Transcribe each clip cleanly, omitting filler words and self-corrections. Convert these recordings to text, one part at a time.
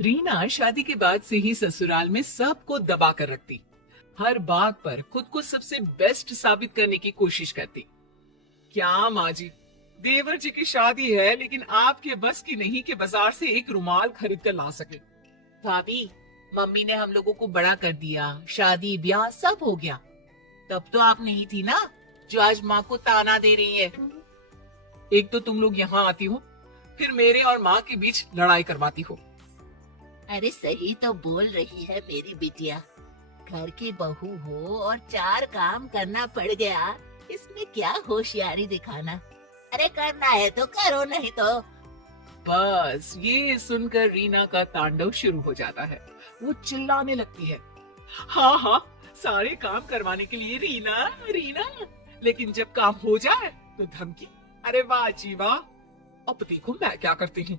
रीना शादी के बाद से ही ससुराल में सबको दबा कर रखती। हर बात पर खुद को सबसे बेस्ट साबित करने की कोशिश करती। क्या माँ जी, देवर जी की शादी है लेकिन आपके बस की नहीं कि बाजार से एक रुमाल खरीद कर ला सके। भाभी, मम्मी ने हम लोगों को बड़ा कर दिया, शादी ब्याह सब हो गया। तब तो आप नहीं थी ना जो आज माँ को ताना दे रही है। एक तो तुम लोग यहाँ आती हो, फिर मेरे और माँ के बीच लड़ाई करवाती हो। अरे सही तो बोल रही है मेरी बिटिया। घर की बहू हो और 4 काम करना पड़ गया, इसमें क्या होशियारी दिखाना। अरे करना है तो करो, नहीं तो। बस ये सुनकर रीना का तांडव शुरू हो जाता है। वो चिल्लाने लगती है, हाँ हाँ, सारे काम करवाने के लिए रीना रीना, लेकिन जब काम हो जाए तो धमकी। अरे वाह जी वाह, अब देखो मैं क्या करती हूँ।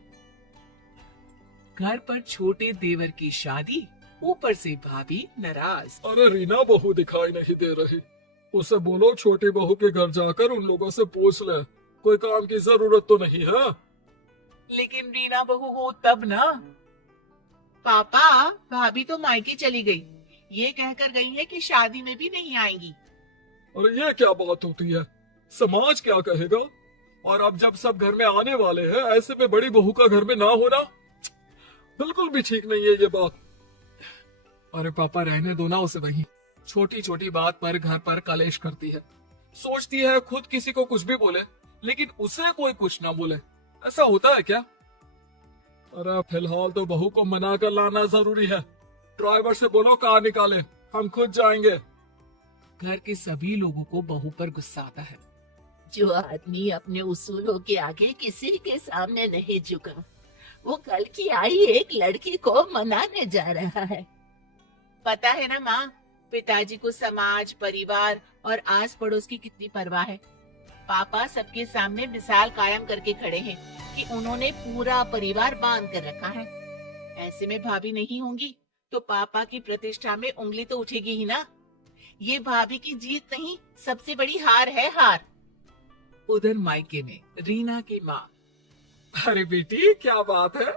घर पर छोटे देवर की शादी, ऊपर से भाभी नाराज। अरे रीना बहू दिखाई नहीं दे रही, उसे बोलो छोटी बहू के घर जाकर उन लोगों से पूछ ले, कोई काम की जरूरत तो नहीं है। लेकिन रीना बहू हो तब ना। पापा, भाभी तो मायके चली गई, ये कहकर गई है कि शादी में भी नहीं आएंगी। अरे ये क्या बात होती है, समाज क्या कहेगा। और अब जब सब घर में आने वाले हैं, ऐसे में बड़ी बहू का घर में ना होना बिल्कुल भी ठीक नहीं है ये बात। अरे पापा रहने दो ना उसे, वही छोटी छोटी बात पर घर पर कलेश करती है। सोचती है खुद किसी को कुछ भी बोले लेकिन उसे कोई कुछ ना बोले। ऐसा होता है क्या? अरे फिलहाल तो बहू को मना कर लाना जरूरी है। ड्राइवर से बोलो कार निकाले, हम खुद जाएंगे। घर के सभी लोगों को बहू पर गुस्सा आता है। जो आदमी अपने उसूलों के आगे किसी के सामने नहीं झुका, वो कल की आई एक लड़की को मनाने जा रहा है। पता है ना माँ, पिताजी को समाज, परिवार और आस पड़ोस की कितनी परवाह है। पापा सबके सामने मिसाल कायम करके खड़े हैं कि उन्होंने पूरा परिवार बांध कर रखा है। ऐसे में भाभी नहीं होंगी तो पापा की प्रतिष्ठा में उंगली तो उठेगी ही ना। ये भाभी की जीत नहीं, सबसे बड़ी हार है, हार। उधर मायके में रीना की माँ, अरे बेटी क्या बात है,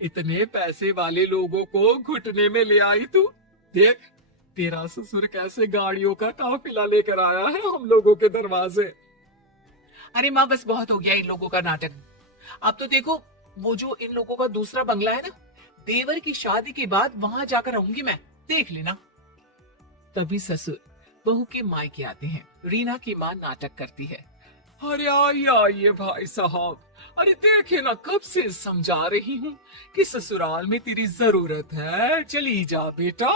इतने पैसे वाले लोगों को घुटने में ले आई तू। देख तेरा ससुर कैसे गाड़ियों का काफिला लेकर आया है हम लोगों के दरवाजे। अरे माँ बस बहुत हो गया इन लोगों का नाटक। अब तो देखो वो जो इन लोगों का दूसरा बंगला है ना, देवर की शादी के बाद वहां जाकर रहूंगी मैं, देख लेना। तभी ससुर बहू के मायके आते हैं। रीना की माँ नाटक करती है, अरे आइए भाई साहब, अरे देखे ना कब से समझा रही हूँ कि ससुराल में तेरी जरूरत है, चली जा बेटा।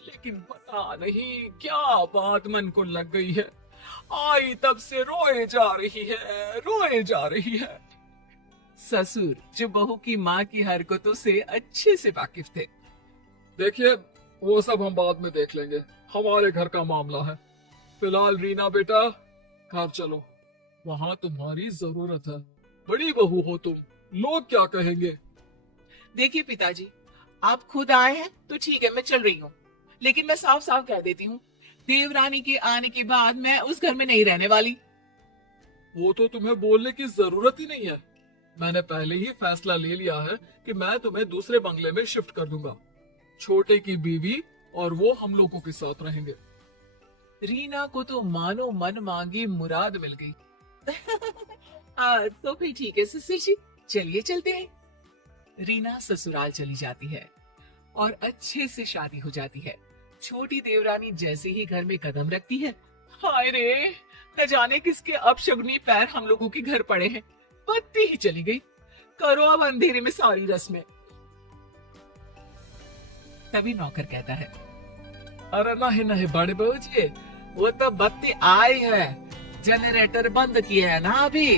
लेकिन पता नहीं क्या बात मन को लग गई है, आई तब से रोए जा रही है, रोए जा रही है। ससुर जो बहू की माँ की हरकतों से अच्छे से वाकिफ थे। देखिए वो सब हम बाद में देख लेंगे, हमारे घर का मामला है। फिलहाल रीना बेटा घर चलो, वहाँ तुम्हारी जरूरत है। बड़ी बहू हो तुम, लोग क्या कहेंगे। देखिए पिताजी, आप खुद आए हैं तो ठीक है, मैं चल रही हूँ, लेकिन मैं साफ साफ कह देती हूँ, देवरानी के आने के बाद मैं उस घर में नहीं रहने वाली। वो तो तुम्हें बोलने की जरूरत ही नहीं है, मैंने पहले ही फैसला ले लिया है कि मैं तुम्हें दूसरे बंगले में शिफ्ट कर दूंगा। छोटे की बीवी और वो हम लोगों के साथ रहेंगे। रीना को तो मानो मन मांगी मुराद मिल गई। तो फिर ठीक है ससुर जी, चलिए चलते हैं। रीना ससुराल चली जाती है और अच्छे से शादी हो जाती है। छोटी देवरानी जैसे ही घर में कदम रखती है, हाय रे, न जाने किसके अपशगुनी पैर हम लोगों के घर पड़े हैं। बत्ती ही चली गई, करो अब अंधेरे में सारी रस्में। तभी नौकर कहता है, अरे नहीं नहीं बड़े बहू जी, वो तो बत्ती आई है, जनरेटर बंद किया है ना अभी।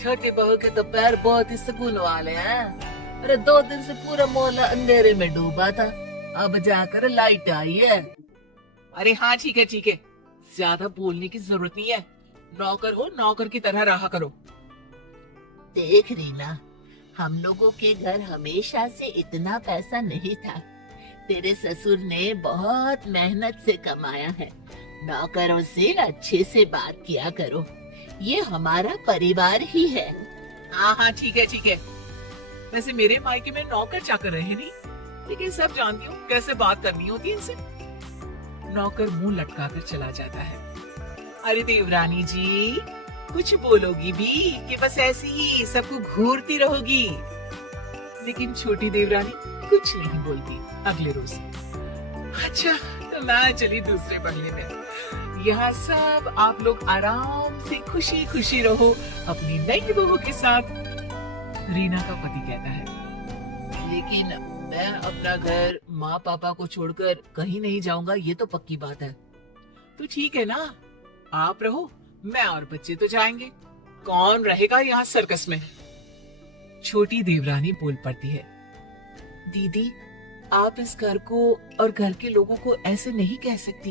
छोटी बहू के तो पैर बहुत ही सुकून वाले हैं। अरे 2 दिन से पूरा मोहल्ला अंधेरे में डूबा था, अब जाकर लाइट आई है। अरे हाँ ठीक है ठीक है, ज्यादा बोलने की जरूरत नहीं है, नौकर हो नौकर की तरह रहा करो। देख रीना, हम लोगों के घर हमेशा से इतना पैसा नहीं था, तेरे ससुर ने बहुत मेहनत से कमाया है। नौकरों से अच्छे से बात किया करो, ये हमारा परिवार ही है। हाँ हाँ ठीक है ठीक है। वैसे मेरे मायके में नौकर चाकर रहे नहीं, लेकिन सब जानती हूँ कैसे बात करनी होती है इनसे। नौकर मुंह लटकाकर चला जाता है। अरे देवरानी जी, कुछ बोलोगी भी कि बस ऐसे ही सबको घूरती रहोगी? लेकिन छोटी देवरानी कुछ नहीं बोलती। अगले रोज, अच्छा तो मैं चली दूसरे बंगले में। यहाँ सब आप लोग आराम से खुशी खुशी रहो अपनी नई बहू के साथ। रीना का पति कहता है, लेकिन मैं अपना घर माँ पापा को छोड़कर कहीं नहीं जाऊंगा, ये तो पक्की बात है। तो ठीक है ना, आप रहो, मैं और बच्चे तो जाएंगे। कौन रहेगा यहाँ सर्कस में? छोटी देवरानी बोल पड़ती है, दीदी आप इस घर को और घर के लोगों को ऐसे नहीं कह सकती।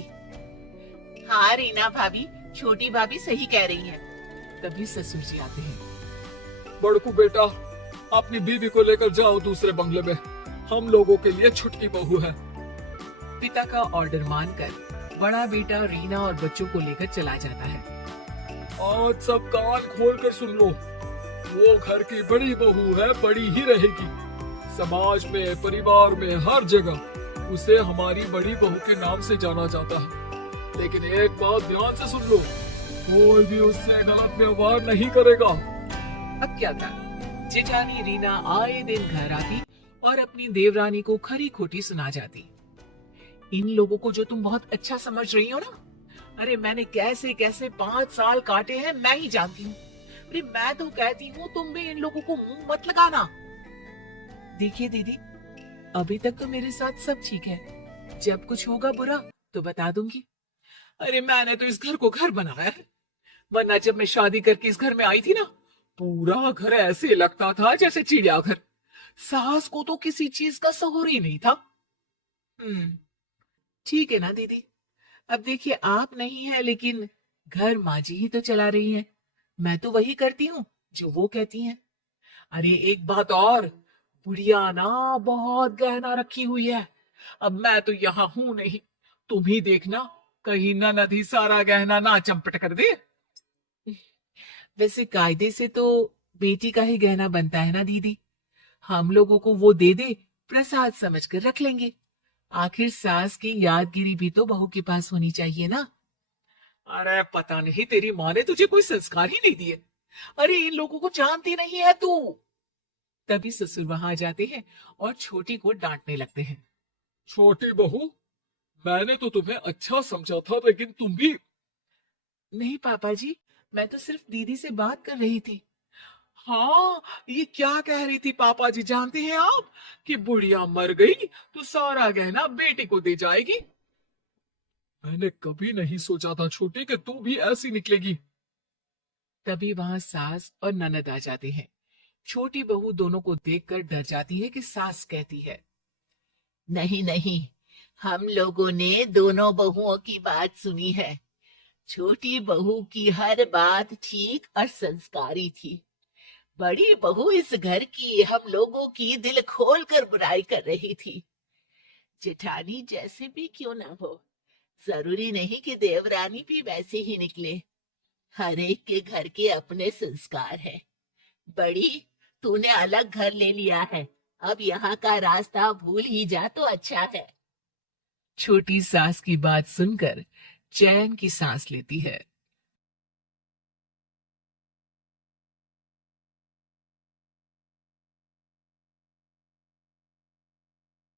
हाँ रीना भाभी, छोटी भाभी सही कह रही है। तभी ससुर जी आते हैं। बड़कू बेटा, अपनी बीवी को लेकर जाओ दूसरे बंगले में, हम लोगों के लिए छुटकी बहू है। पिता का ऑर्डर मानकर बड़ा बेटा रीना और बच्चों को लेकर चला जाता है। आज सब कान खोल कर सुन लो, वो घर की बड़ी बहू है, बड़ी ही रहेगी। समाज में, परिवार में, हर जगह उसे हमारी बड़ी बहू के नाम से जाना जाता है। लेकिन एक बात ध्यान से सुन लो, कोई भी उससे गलत व्यवहार नहीं करेगा। अब क्या था, जेठानी रीना आए दिन घर आती और अपनी देवरानी को खरी खोटी सुना जाती। इन लोगों को जो तुम बहुत अच्छा समझ रही हो ना, अरे मैंने कैसे कैसे 5 साल काटे हैं मैं ही जानती हूँ। अरे मैं तो कहती हूँ तुम भी इन लोगों को मुंह मत लगाना। देखिए दीदी, अभी तक तो मेरे साथ सब ठीक है, जब कुछ होगा बुरा तो बता दूंगी। अरे मैंने तो इस घर को घर बनाया है, वरना जब मैं शादी करके इस घर में आई थी ना, पूरा घर ऐसे लगता था जैसे चिड़ियाघर। सास को तो किसी चीज का शऊर ही नहीं था। ठीक है ना दीदी, अब देखिए आप नहीं है, लेकिन घर माँ जी ही तो चला रही है। मैं तो वही करती हूँ जो वो कहती हैं। अरे एक बात और, बुढ़िया ना बहुत गहना रखी हुई है। अब मैं तो यहाँ हूं नहीं, तुम ही देखना कहीं ननद ही सारा गहना ना चंपट कर दे। वैसे कायदे से तो बेटी का ही गहना बनता है ना दीदी, हम लोगों को वो दे दे, प्रसाद समझ कर रख लेंगे। आखिर सास की यादगिरी भी तो बहू के पास होनी चाहिए ना। अरे पता नहीं तेरी माँ ने तुझे कोई संस्कार ही नहीं दिए। अरे इन लोगों को जानती नहीं है तू। तभी ससुर वहां आ जाते हैं और छोटी को डांटने लगते हैं। छोटी बहू, मैंने तो तुम्हें अच्छा समझा था, लेकिन तुम भी। नहीं पापा जी, मैं तो सिर्फ दीदी से बात कर रही थी। हाँ, ये क्या कह रही थी पापा जी जानते हैं आप, कि बुढ़िया मर गई तो सारा गहना बेटे को दे जाएगी। मैंने कभी नहीं सोचा था छोटी कि तू भी ऐसी निकलेगी। तभी वहां सास और ननद आ जाते हैं। छोटी बहू दोनों को देखकर डर जाती है कि सास कहती है, नहीं नहीं, हम लोगों ने दोनों बहुओं की बात सुनी है। छोटी बहू की हर बात ठीक और संस्कारी थी। बड़ी बहू इस घर की, हम लोगों की दिल खोल कर बुराई कर रही थी। जेठानी जैसे भी क्यों ना हो, जरूरी नहीं कि देवरानी भी वैसे ही निकले। हर एक के घर के अपने संस्कार है। बड़ी, तूने अलग घर ले लिया है, अब यहाँ का रास्ता भूल ही जा तो अच्छा है। छोटी सास की बात सुनकर चैन की सांस लेती है।